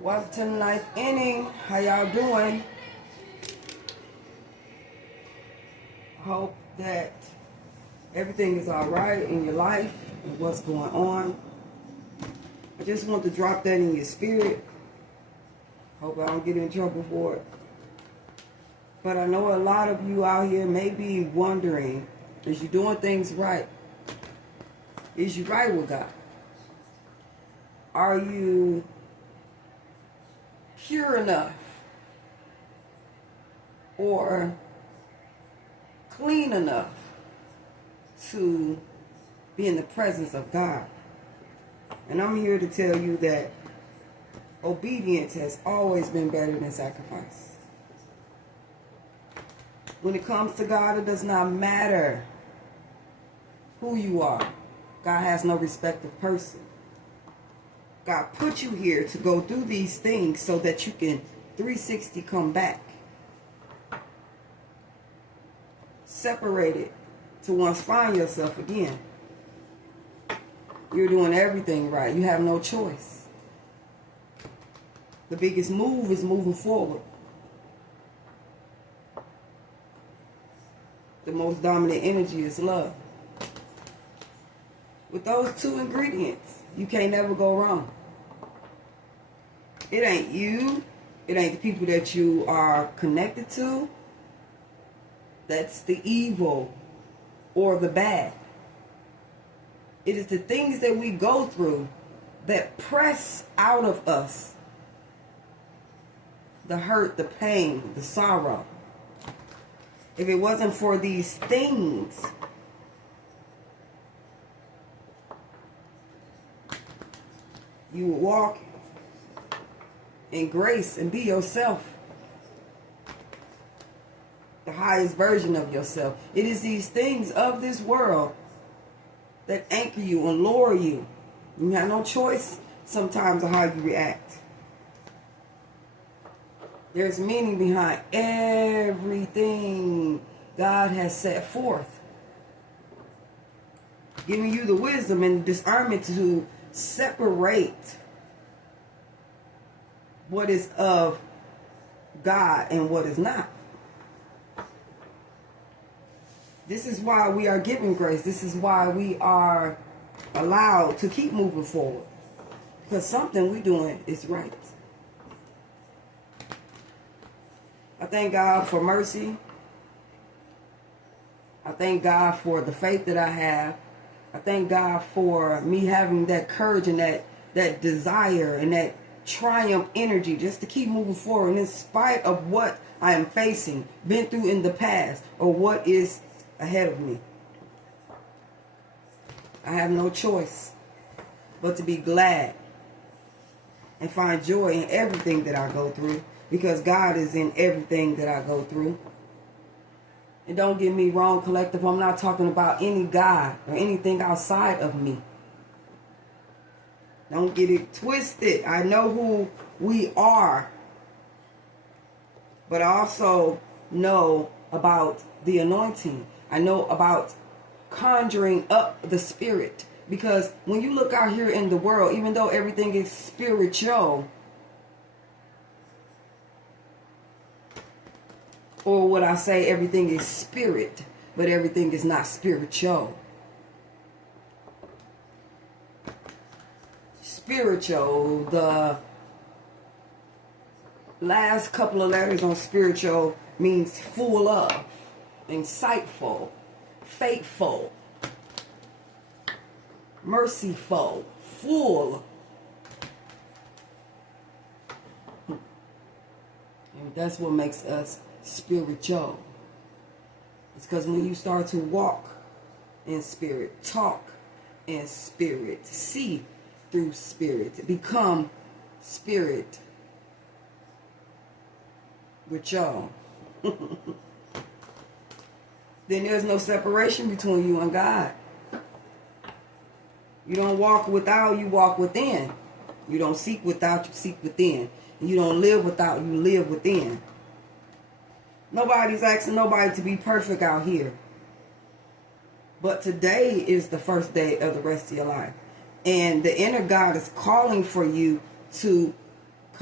Welcome to the ninth inning. How y'all doing? Hope that everything is all right in your life and what's going on. I just want to drop that in your spirit. Hope I don't get in trouble for it. But I know a lot of you out here may be wondering, is you doing things right? Is you right with God? Are you pure enough or clean enough to be in the presence of God? And I'm here to tell you that obedience has always been better than sacrifice. When it comes to God, it does not matter who you are. God has no respect of person. God put you here to go through these things so that you can 360 come back. Separated to once find yourself again. You're doing everything right. You have no choice. The biggest move is moving forward. The most dominant energy is love. With those two ingredients, you can't never go wrong. It ain't you. It ain't the people that you are connected to. That's the evil or the bad. It is the things that we go through that press out of us the hurt, the pain, the sorrow. If it wasn't for these things, you would walk in grace and be yourself. The highest version of yourself. It is these things of this world that anchor you and lure you. You have no choice sometimes of how you react. There's meaning behind everything God has set forth. Giving you the wisdom and discernment to separate what is of God and what is not. This is why we are given grace. This is why we are allowed to keep moving forward. Because something we're doing is right. I thank God for mercy. I thank God for the faith that I have. I thank God for me having that courage and that desire and that triumph energy just to keep moving forward in spite of what I am facing, been through in the past, or what is ahead of me. I have no choice but to be glad and find joy in everything that I go through, because God is in everything that I go through. And don't get me wrong, collective, I'm not talking about any God or anything outside of me. Don't get it twisted. I know who we are, but I also know about the anointing. I know about conjuring up the spirit. Because when you look out here in the world, even though everything is spiritual, or what I say, everything is spirit, but everything is not spiritual. Spiritual, the last couple of letters on spiritual means full of, insightful, faithful, merciful, full. And that's what makes us spiritual. It's because when you start to walk in spirit, talk in spirit, see through spirit, become spirit with y'all, then there's no separation between you and God. You don't walk without, you walk within. You don't seek without, you seek within. And you don't live without, you live within. Nobody's asking nobody to be perfect out here. But today is the first day of the rest of your life. And the inner God is calling for you to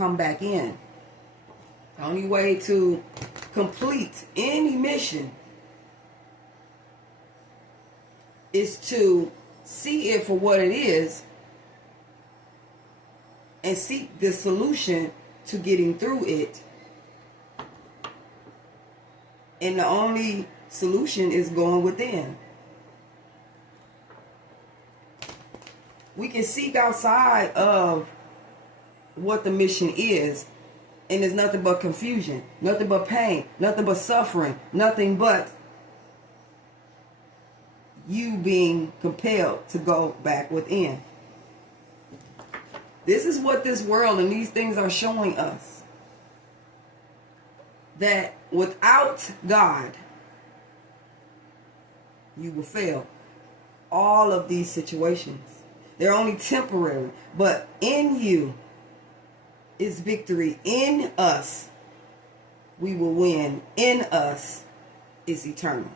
come back in. The only way to complete any mission is to see it for what it is and seek the solution to getting through it. And the only solution is going within. We can seek outside of what the mission is, and it's nothing but confusion, nothing but pain, nothing but suffering, nothing but you being compelled to go back within. This is what this world and these things are showing us. That without God, you will fail. All of these situations, they're only temporary. But in you is victory. In us, we will win. In us is eternal.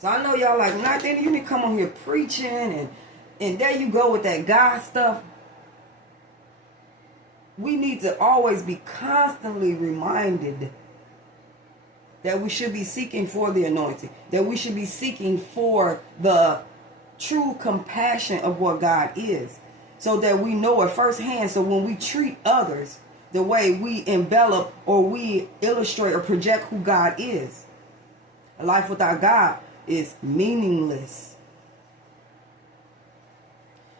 So I know y'all like, not then you need to come on here preaching and there you go with that God stuff. We need to always be constantly reminded that we should be seeking for the anointing, that we should be seeking for the true compassion of what God is, so that we know it firsthand. So when we treat others the way we envelop or we illustrate or project who God is, a life without God is meaningless.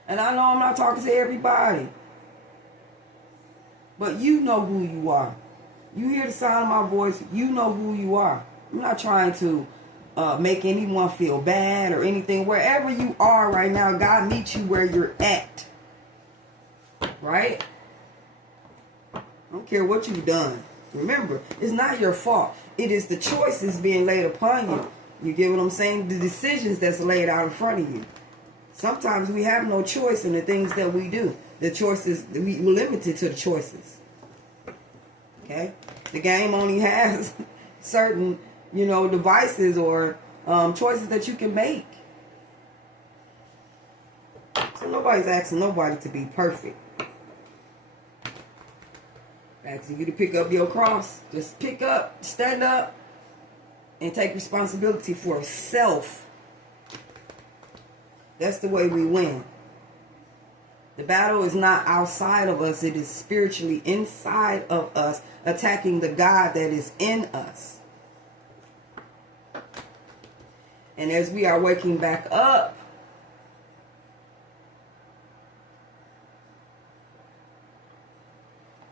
And I know I'm not talking to everybody, but you know who you are. You hear the sound of my voice, you know who you are. I'm not trying to make anyone feel bad or anything. Wherever you are right now, God meets you where you're at. Right? I don't care what you've done. Remember, it's not your fault. It is the choices being laid upon you. You get what I'm saying? The decisions that's laid out in front of you. Sometimes we have no choice in the things that we do. The choices, we're limited to the choices. Okay? The game only has certain, devices or choices that you can make. So nobody's asking nobody to be perfect. Asking you to pick up your cross. Just pick up, stand up, and take responsibility for self. That's the way we win. The battle is not outside of us. It is spiritually inside of us, attacking the God that is in us. And as we are waking back up,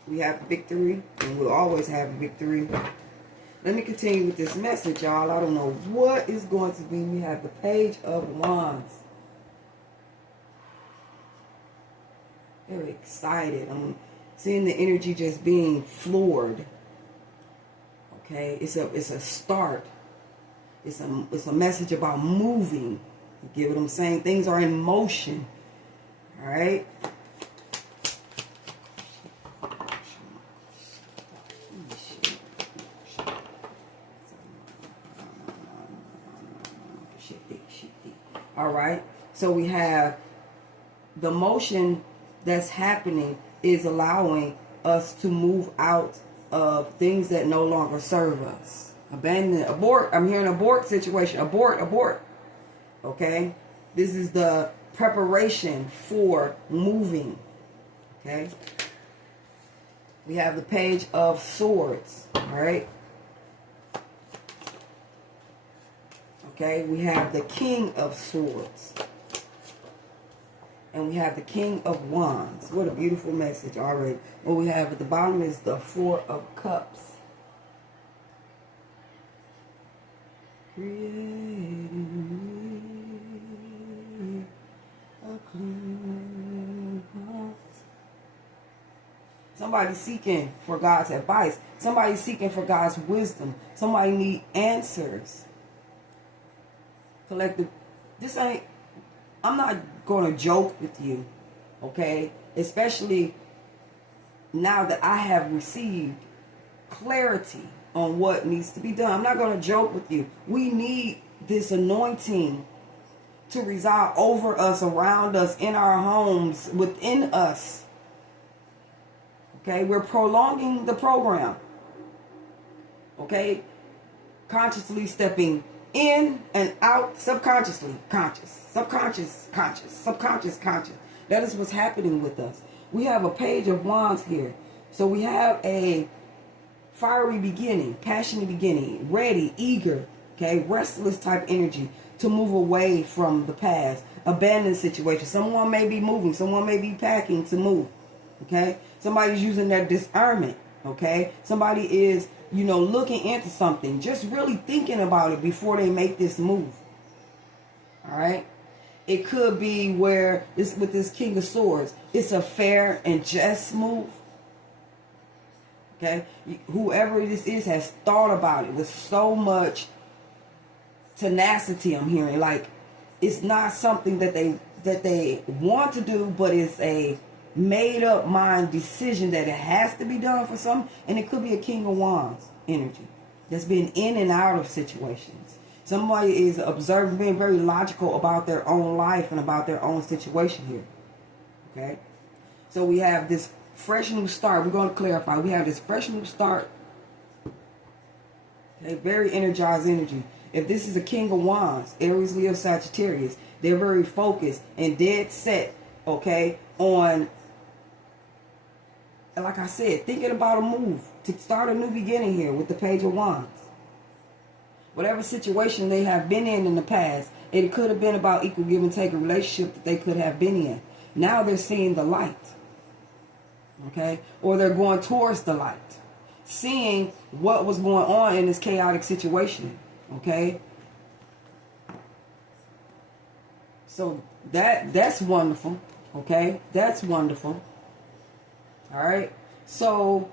we have victory, and we'll always have victory. Let me continue with this message, y'all. I don't know what is going to be. We have the Page of Wands. Very excited. I'm seeing the energy just being floored. Okay, it's a start. It's a message about moving. You get what I'm saying? Things are in motion. All right. All right. So we have the motion that's happening is allowing us to move out of things that no longer serve us. Abandon, abort. I'm hearing abort situation. Abort. Okay? This is the preparation for moving. Okay? We have the Page of Swords. All right? Okay? We have the King of Swords. And we have the King of Wands. What a beautiful message already. What we have at the bottom is the Four of Cups. Creating me a clean heart. Somebody seeking for God's advice. Somebody seeking for God's wisdom. Somebody need answers. Collective. I'm not going to joke with you, okay? Especially now that I have received clarity on what needs to be done. I'm not going to joke with you. We need this anointing to reside over us, around us, in our homes, within us. Okay, we're prolonging the program. Okay, consciously stepping in and out, subconsciously conscious, subconscious conscious, subconscious conscious. That is what's happening with us. We have a page of wands here. So we have a fiery beginning, passionate beginning, ready, eager, okay, restless type energy to move away from the past, abandoned situation. Someone may be moving, someone may be packing to move, okay? Somebody's using their discernment, okay? Somebody is, you know, looking into something, just really thinking about it before they make this move, all right? It could be where it's with this King of Swords, it's a fair and just move. Okay, whoever this is has thought about it with so much tenacity. I'm hearing like it's not something that they want to do, but it's a made up mind decision that it has to be done for some. And it could be a King of Wands energy that's been in and out of situations. Somebody is observing, being very logical about their own life and about their own situation here. Okay, so we have this fresh new start. We're going to clarify. We have this fresh new start. Okay, very energized energy. If this is a King of Wands, Aries, Leo, Sagittarius, they're very focused and dead set, okay, on, like I said, thinking about a move to start a new beginning here with the Page of Wands. Whatever situation they have been in the past, it could have been about equal give and take, a relationship that they could have been in. Now they're seeing the light. Okay, or they're going towards the light, seeing what was going on in this chaotic situation. Okay, so that's wonderful. Okay, that's wonderful. All right, so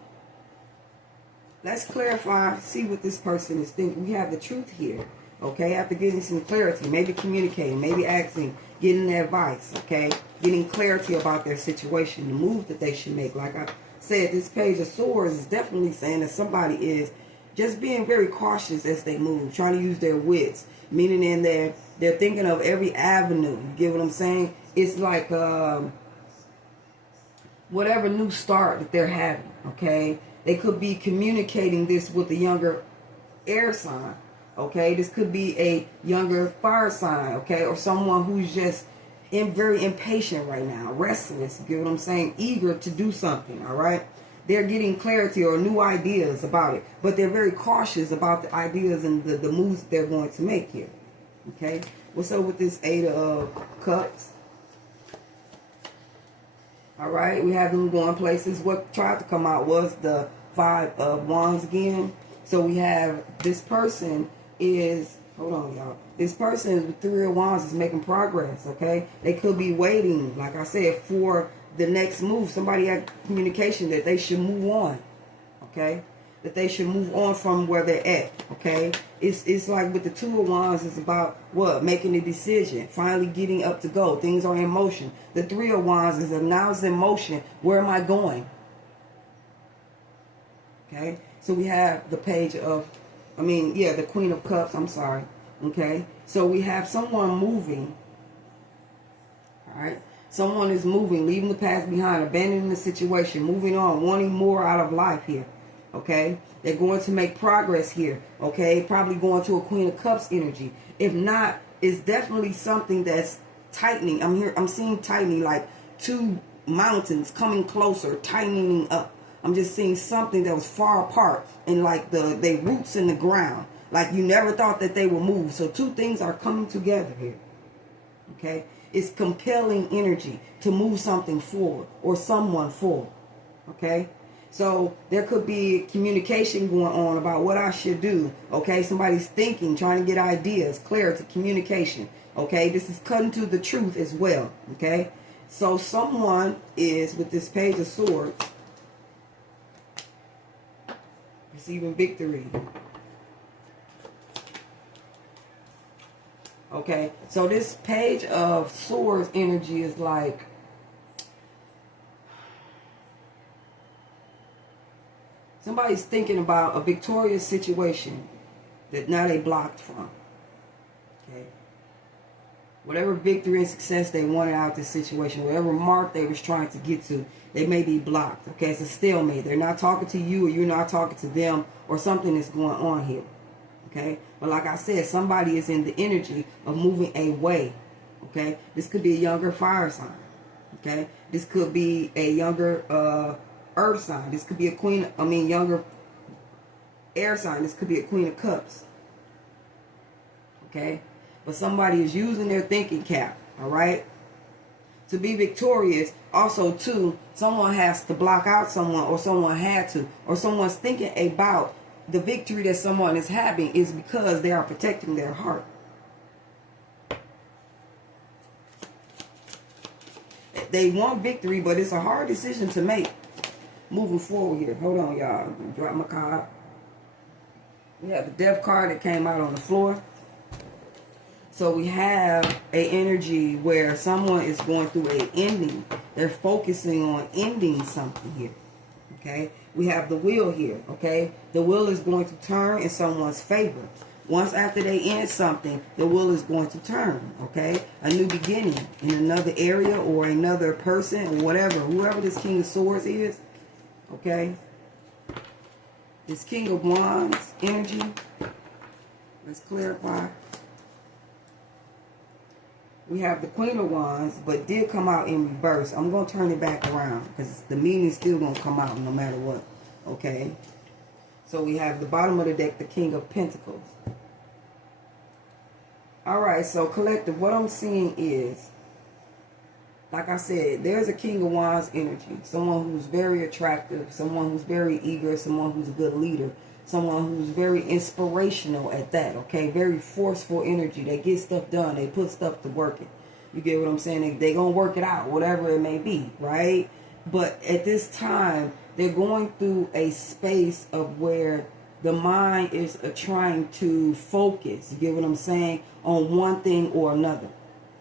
let's clarify, see what this person is thinking. We have the truth here. Okay, after getting some clarity, maybe communicating, maybe asking, getting advice, okay, getting clarity about their situation, the move that they should make. Like I said, this Page of Swords is definitely saying that somebody is just being very cautious as they move, trying to use their wits, meaning in they're thinking of every avenue. You get what I'm saying? It's like whatever new start that they're having, okay? They could be communicating this with a younger air sign. Okay, this could be a younger fire sign, okay, or someone who's just very impatient right now, restless, you get what I'm saying, eager to do something, all right? They're getting clarity or new ideas about it, but they're very cautious about the ideas and the moves that they're going to make here, okay? What's up with this Eight of Cups? All right, we have them going places. What tried to come out was the Five of Wands again. So we have this person is, hold on y'all, this person with Three of Wands is making progress, okay? They could be waiting, like I said, for the next move. Somebody had communication that they should move on, okay? That they should move on from where they're at, okay? It's like with the Two of Wands, it's about what? Making a decision, finally getting up to go. Things are in motion. The Three of Wands is now it's in motion. Where am I going? Okay? So we have the Page of, the Queen of Cups, I'm sorry. Okay? So we have someone moving. Alright? Someone is moving, leaving the past behind, abandoning the situation, moving on, wanting more out of life here. Okay? They're going to make progress here. Okay? Probably going to a Queen of Cups energy. If not, it's definitely something that's tightening. I'm seeing tightening, like two mountains coming closer, tightening up. I'm just seeing something that was far apart and like they roots in the ground. Like you never thought that they would move. So two things are coming together here. Okay? It's compelling energy to move something forward or someone forward. Okay? So there could be communication going on about what I should do. Okay? Somebody's thinking, trying to get ideas, clarity, communication. Okay? This is cutting to the truth as well. Okay? So someone is, with this Page of Swords, receiving victory. Okay, so this Page of Swords energy is like somebody's thinking about a victorious situation that now they blocked from. Okay, Whatever victory and success they wanted out of this situation, whatever mark they was trying to get to, they may be blocked. Okay, it's a stalemate. They're not talking to you, or you're not talking to them, or something is going on here. Okay, but like I said, somebody is in the energy of moving away. Okay, this could be a younger fire sign. Okay, this could be a younger earth sign. This could be a younger air sign. This could be a Queen of Cups. Okay, but somebody is using their thinking cap, all right, to be victorious. Also, too, someone has to block out someone, or someone had to, or someone's thinking about the victory that someone is having is because they are protecting their heart. They want victory, but it's a hard decision to make moving forward here. Hold on, y'all. Drop my card. We have the death card that came out on the floor. So we have an energy where someone is going through an ending. They're focusing on ending something here. Okay? We have the wheel here. Okay? The wheel is going to turn in someone's favor. Once after they end something, the wheel is going to turn. Okay? A new beginning in another area or another person or whatever. Whoever this King of Swords is. Okay? This King of Wands energy. Let's clarify. We have the Queen of Wands, but did come out in reverse. I'm going to turn it back around because the meaning is still going to come out no matter what. Okay? So we have the bottom of the deck, the King of Pentacles. Alright, so collective, what I'm seeing is, like I said, there's a King of Wands energy. Someone who's very attractive, someone who's very eager, someone who's a good leader. Someone who's very inspirational at that, okay? Very forceful energy. They get stuff done. They put stuff to work. You get what I'm saying? They going to work it out, whatever it may be, right? But at this time, they're going through a space of where the mind is trying to focus, you get what I'm saying, on one thing or another,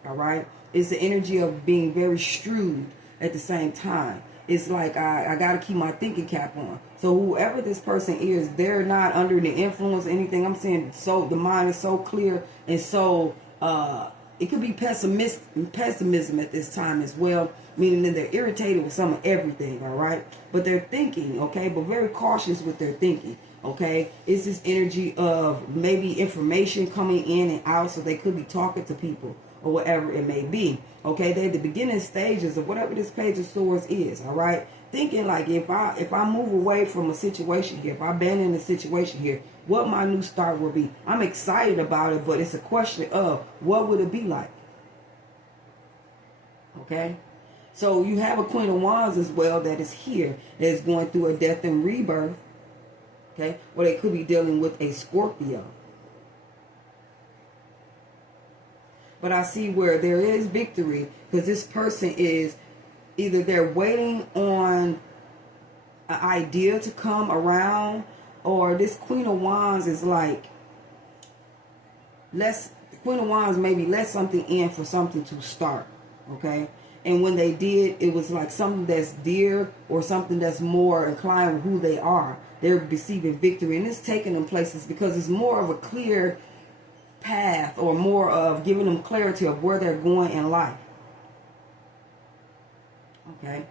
all right? It's the energy of being very shrewd at the same time. It's like I got to keep my thinking cap on. So whoever this person is, they're not under the influence or anything. I'm saying so the mind is so clear and so it could be pessimism at this time as well, meaning that they're irritated with some of everything, all right? But they're thinking, okay, but very cautious with their thinking, okay? It's this energy of maybe information coming in and out, so they could be talking to people or whatever it may be. Okay, they're at the beginning stages of whatever this Page of Swords is, all right? Thinking like if I move away from a situation here, if I abandon a situation here, what my new start will be. I'm excited about it, but it's a question of what would it be like? Okay? So you have a Queen of Wands as well that is here, that is going through a death and rebirth. Okay? Or they could be dealing with a Scorpio. But I see where there is victory because this person is either they're waiting on an idea to come around, or this Queen of Wands is like, the Queen of Wands maybe let something in for something to start, okay? And when they did, it was like something that's dear or something that's more inclined with who they are. They're receiving victory, and it's taking them places because it's more of a clear path or more of giving them clarity of where they're going in life. Okay?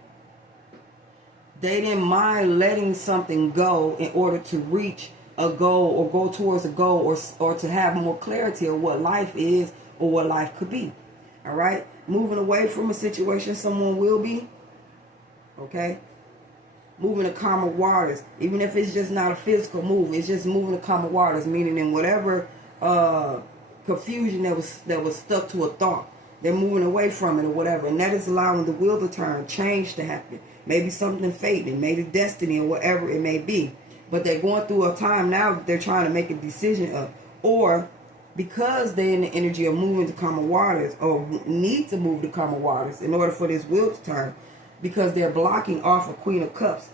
They didn't mind letting something go in order to reach a goal or go towards a goal or to have more clarity of what life is or what life could be. All right? Moving away from a situation someone will be. Okay? Moving to calmer waters. Even if it's just not a physical move, it's just moving to calmer waters, meaning in whatever confusion that was stuck to a thought, they're moving away from it or whatever, and that is allowing the wheel to turn, change to happen, maybe something fate, maybe destiny or whatever it may be. But they're going through a time now that they're trying to make a decision of, or because they're in the energy of moving to calmer waters or need to move to calmer waters in order for this wheel to turn, because they're blocking off a Queen of Cups.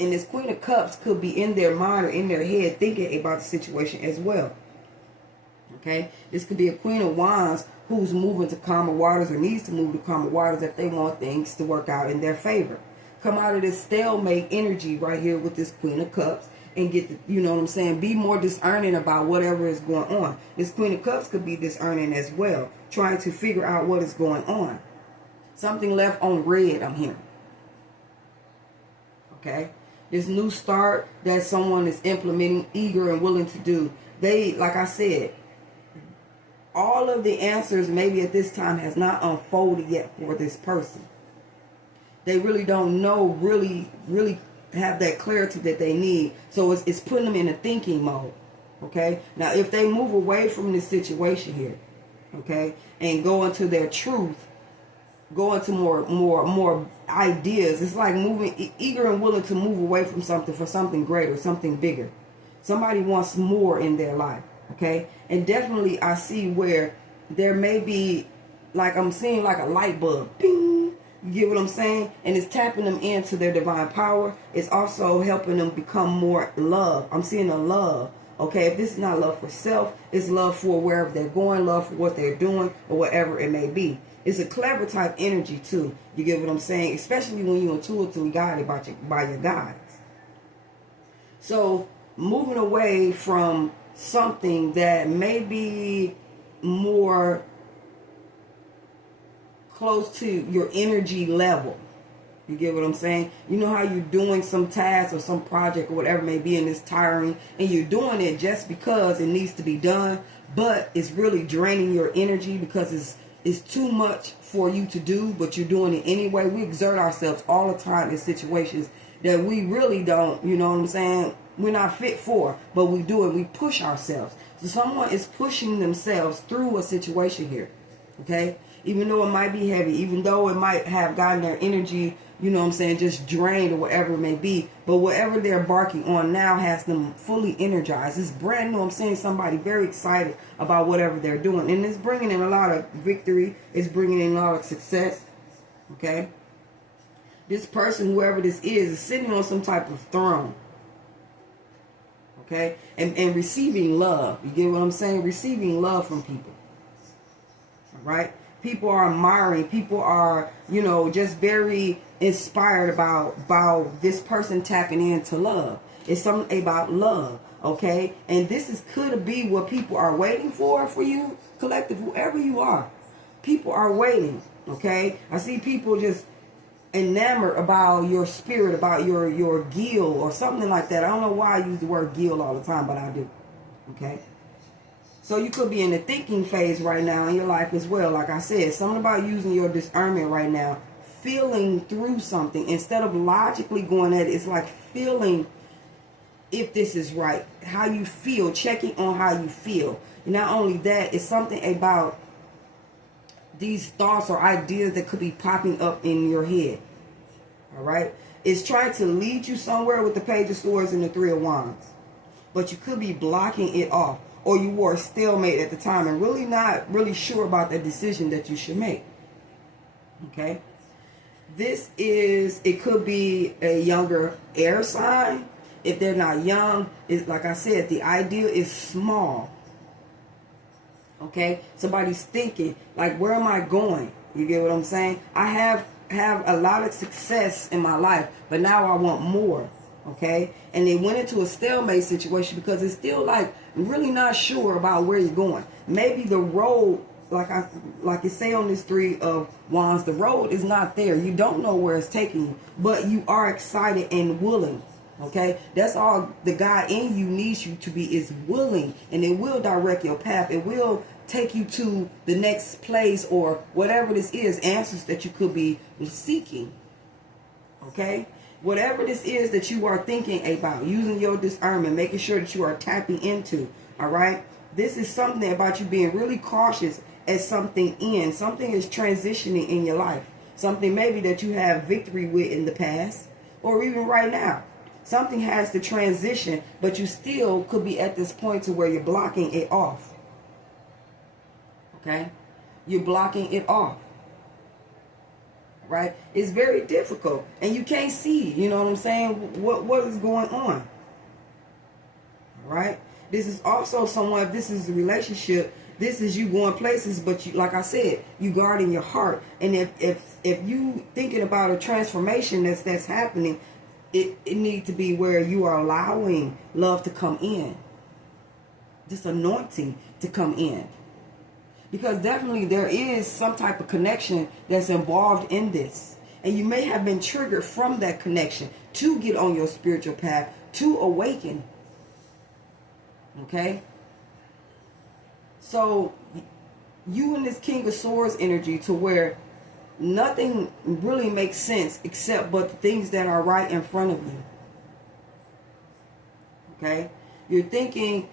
And this Queen of Cups could be in their mind or in their head thinking about the situation as well. Okay, this could be a Queen of Wands who's moving to calmer waters or needs to move to calmer waters if they want things to work out in their favor. Come out of this stalemate energy right here with this Queen of Cups. and get the, you know what I'm saying, be more discerning about whatever is going on. This Queen of Cups could be discerning as well, trying to figure out what is going on. Something left on red, I'm hearing. Okay? This new start that someone is implementing, eager and willing to do. They, like I said, all of the answers maybe at this time has not unfolded yet for this person. They really don't know, really have that clarity that they need. So it's putting them in a thinking mode. Okay? Now, if they move away from this situation here, okay, and go into their truth, go into more ideas. It's like moving, eager and willing to move away from something for something greater, something bigger. Somebody wants more in their life, okay? And definitely I see where there may be, like I'm seeing like a light bulb, ping, you get what I'm saying? And it's tapping them into their divine power. It's also helping them become more love. I'm seeing a love, okay? If this is not love for self, it's love for wherever they're going, love for what they're doing, or whatever it may be. It's a clever type energy too. You get what I'm saying? Especially when you're intuitively guided by your guides. So moving away from something that may be more close to your energy level. You get what I'm saying? You know how you're doing some task or some project or whatever it may be, and it's tiring, and you're doing it just because it needs to be done, but it's really draining your energy because it's too much for you to do, but you're doing it anyway. We exert ourselves all the time in situations that we really don't, you know what I'm saying, we're not fit for, but we do it. We push ourselves. So someone is pushing themselves through a situation here, okay? Even though it might be heavy, even though it might have gotten their energy, you know what I'm saying, just drained or whatever it may be. But whatever they're embarking on now has them fully energized. It's brand new. I'm seeing somebody very excited about whatever they're doing. And it's bringing in a lot of victory. It's bringing in a lot of success. Okay? This person, whoever this is sitting on some type of throne. Okay? And receiving love. You get what I'm saying? Receiving love from people. All right? People are admiring. People are, you know, just very inspired about this person tapping into love. It's something about love, okay? And this could be what people are waiting for you, collective, whoever you are. People are waiting, okay? I see people just enamored about your spirit, about your gil or something like that. I don't know why I use the word gil all the time, but I do, okay? So you could be in the thinking phase right now in your life as well. Like I said, something about using your discernment right now, feeling through something instead of logically going at it. It's like feeling if this is right, how you feel, checking on how you feel. And not only that, it's something about these thoughts or ideas that could be popping up in your head. All right? It's trying to lead you somewhere with the Page of Swords and the Three of Wands. But you could be blocking it off. Or you were a stalemate at the time and really not really sure about the decision that you should make. Okay? It could be a younger air sign. If they're not young, it's like I said, the idea is small. Okay? Somebody's thinking, like, where am I going? You get what I'm saying? I have a lot of success in my life, but now I want more. Okay? And they went into a stalemate situation because it's still like really not sure about where you're going. Maybe the road, like you say on this Three of Wands, the road is not there. You don't know where it's taking you, but you are excited and willing. Okay? That's all the God in you needs you to be, is willing, and it will direct your path. It will take you to the next place or whatever this is, answers that you could be seeking. Okay? Whatever this is that you are thinking about, using your discernment, making sure that you are tapping into, all right? This is something about you being really cautious as something ends. Something is transitioning in your life. Something maybe that you have victory with in the past or even right now. Something has to transition, but you still could be at this point to where you're blocking it off. Okay? You're blocking it off. Right? It's very difficult. And you can't see, you know what I'm saying, what is going on. Right? This is also someone, if this is a relationship, this is you going places, but you, like I said, you guarding your heart. And if you thinking about a transformation that's happening, it needs to be where you are allowing love to come in. This anointing to come in. Because definitely there is some type of connection that's involved in this. And you may have been triggered from that connection to get on your spiritual path, to awaken. Okay? So, you in this King of Swords energy to where nothing really makes sense except but the things that are right in front of you. Okay? You're thinking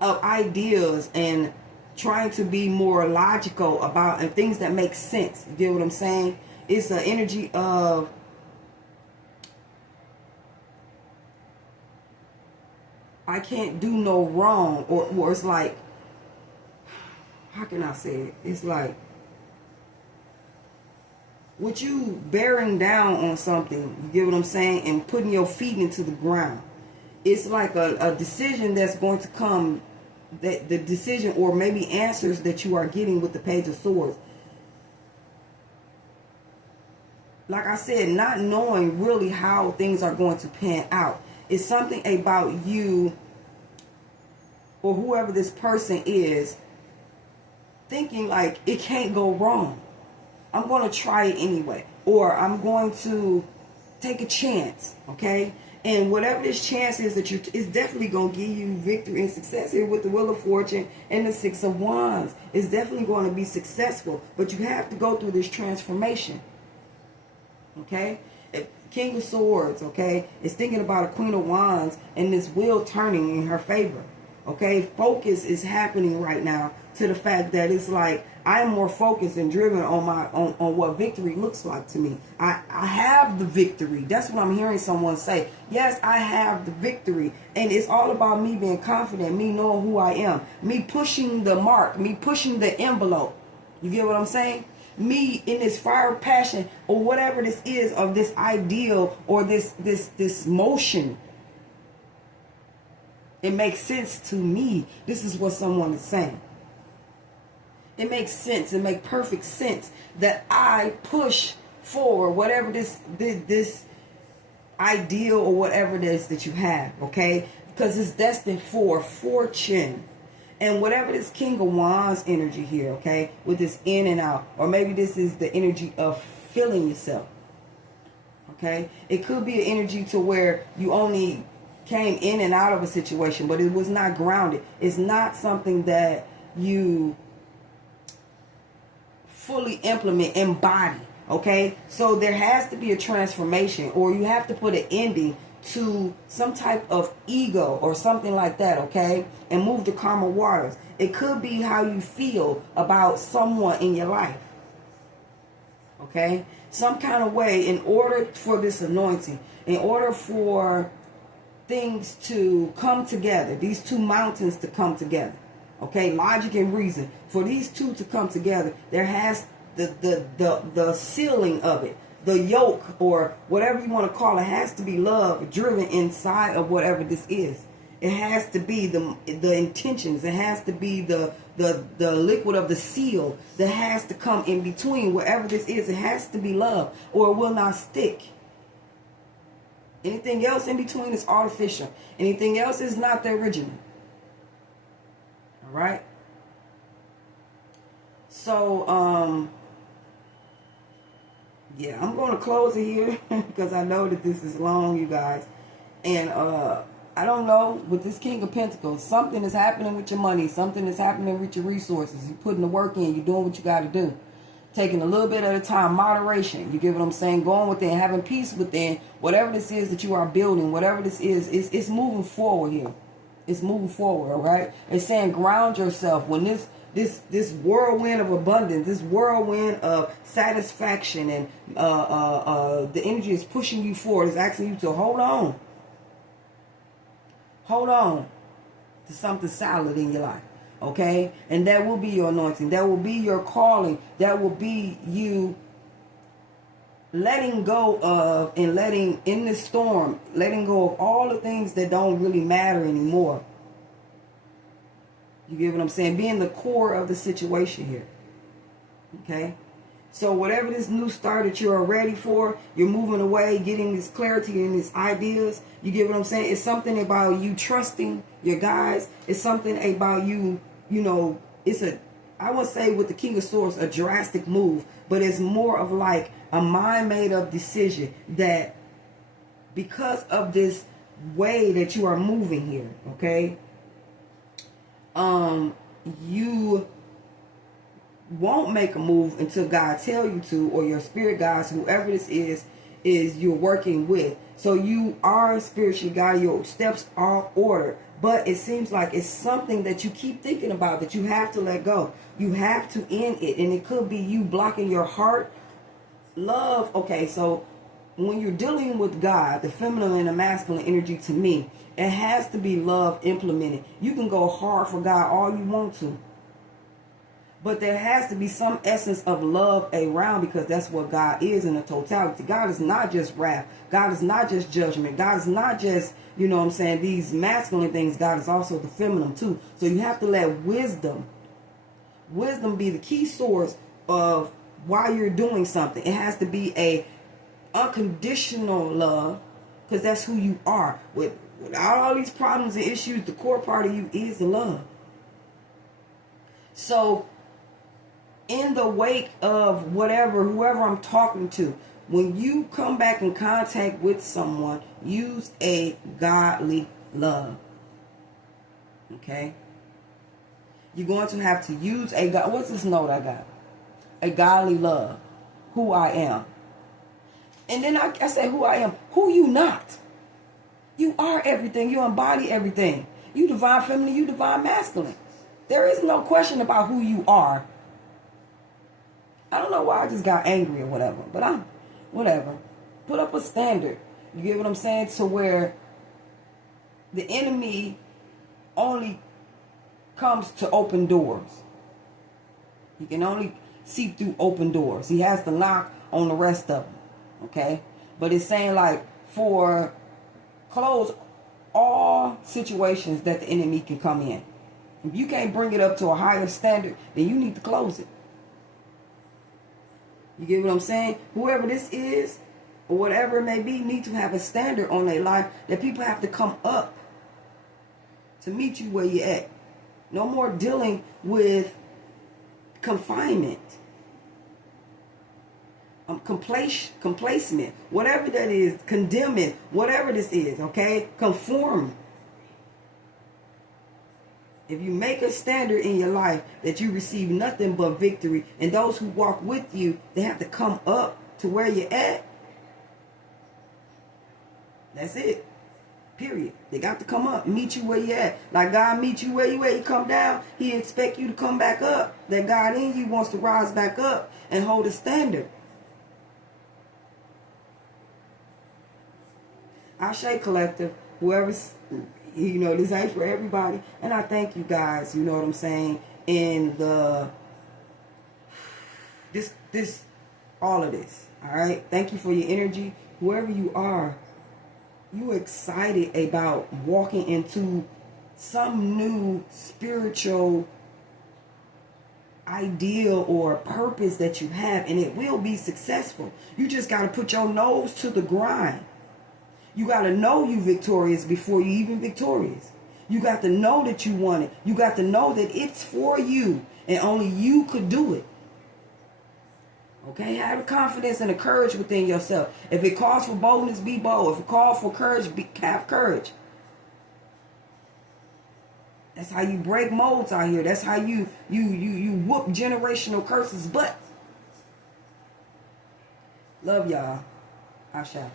of ideas and trying to be more logical about and things that make sense. You get what I'm saying? It's an energy of I can't do no wrong, or it's like, how can I say it? It's like with you bearing down on something, you get what I'm saying, and putting your feet into the ground. It's like a decision that's going to come, that the decision or maybe answers that you are getting with the Page of Swords. Like I said, not knowing really how things are going to pan out. It's something about you or whoever this person is thinking like it can't go wrong. I'm going to try it anyway. Or I'm going to take a chance. Okay? And whatever this chance is that it's definitely going to give you victory and success here with the Wheel of Fortune and the Six of Wands. It's definitely going to be successful. But you have to go through this transformation. Okay? King of Swords, okay, is thinking about a Queen of Wands and this wheel turning in her favor. Okay? Focus is happening right now to the fact that it's like I am more focused and driven on what victory looks like to me. I have the victory. That's what I'm hearing someone say. Yes, I have the victory. And it's all about me being confident, me knowing who I am, me pushing the mark, me pushing the envelope. You get what I'm saying? Me in this fire of passion or whatever this is of this ideal or this motion. It makes sense to me. This is what someone is saying. It makes sense. It makes perfect sense that I push forward whatever this ideal or whatever it is that you have, okay? Because it's destined for fortune. And whatever this King of Wands energy here, okay, with this in and out, or maybe this is the energy of feeling yourself, okay? It could be an energy to where you only came in and out of a situation, but it was not grounded. It's not something that you fully implement, embody, okay? So there has to be a transformation, or you have to put an ending to some type of ego or something like that, okay? And move the karma waters. It could be how you feel about someone in your life, okay? Some kind of way, in order for this anointing, in order for things to come together, these two mountains to come together, okay? Logic and reason. For these two to come together, there has the sealing of it. The yoke, or whatever you want to call it, has to be love driven inside of whatever this is. It has to be the intentions. It has to be the liquid of the seal that has to come in between wherever this is. It has to be love, or it will not stick. Anything else in between is artificial. Anything else is not the original. All right. So, yeah, I'm going to close it here because I know that this is long, you guys. And I don't know, with this King of Pentacles, something is happening with your money. Something is happening with your resources. You're putting the work in. You're doing what you got to do. Taking a little bit at a time. Moderation. You get what I'm saying? Going within. Having peace within. Whatever this is that you are building. Whatever this is, it's moving forward here. It's moving forward, all right? It's saying ground yourself. When this whirlwind of abundance, this whirlwind of satisfaction, and the energy is pushing you forward. It's asking you to hold on to something solid in your life, okay? And that will be your anointing. That will be your calling. That will be you letting go of, and letting in the storm, letting go of all the things that don't really matter anymore. You get what I'm saying? Being the core of the situation here. Okay? So whatever this new start that you're ready for, you're moving away, getting this clarity and these ideas. You get what I'm saying? It's something about you trusting your guides. It's something about you, it's I would say with the King of Swords, a drastic move. But it's more of like a mind made up decision that because of this way that you are moving here, okay? You won't make a move until God tell you to, or your spirit guides, whoever this is you're working with. So you are spiritually guided, your steps are ordered, but it seems like it's something that you keep thinking about that you have to let go. You have to end it, and it could be you blocking your heart. Love, okay, so when you're dealing with God, the feminine and the masculine energy, to me, it has to be love implemented. You can go hard for God all you want to, but there has to be some essence of love around, because that's what God is in the totality. God is not just wrath. God is not just judgment. God is not just, these masculine things. God is also the feminine too. So you have to let wisdom be the key source of why you're doing something. It has to be a unconditional love, because that's who you are. Without all these problems and issues, the core part of you is the love. So in the wake of whoever I'm talking to, when you come back in contact with someone, use a godly love. Okay? You're going to have to use what's this note I got? A godly love. Who I am. And then I say who I am. Who you not? You are everything. You embody everything. You divine feminine, you divine masculine. There is no question about who you are. I don't know why I just got angry or whatever, but whatever. Put up a standard. You get what I'm saying? To where the enemy only comes to open doors. He can only see through open doors. He has to knock on the rest of them. Okay? But it's saying like close all situations that the enemy can come in. If you can't bring it up to a higher standard, then you need to close it. You get what I'm saying? Whoever this is, or whatever it may be, need to have a standard on their life that people have to come up to meet you where you're at. No more dealing with confinement, complacement, whatever that is, condemning, whatever this is, okay? Conform. If you make a standard in your life that you receive nothing but victory, and those who walk with you, they have to come up to where you're at. That's it. Period. They got to come up, meet you where you at. Like God meet you where you at, you come down, He expect you to come back up. That God in you wants to rise back up and hold a standard. Ashe Collective, whoever's, this ain't for everybody. And I thank you guys, you know what I'm saying, in all of this. All right. Thank you for your energy. Whoever you are, you excited about walking into some new spiritual ideal or purpose that you have, and it will be successful. You just got to put your nose to the grind. You got to know you victorious before you even victorious. You got to know that you want it. You got to know that it's for you and only you could do it. Okay? Have the confidence and the courage within yourself. If it calls for boldness, be bold. If it calls for courage, have courage. That's how you break molds out here. That's how you whoop generational curses butt. Love y'all. Asha.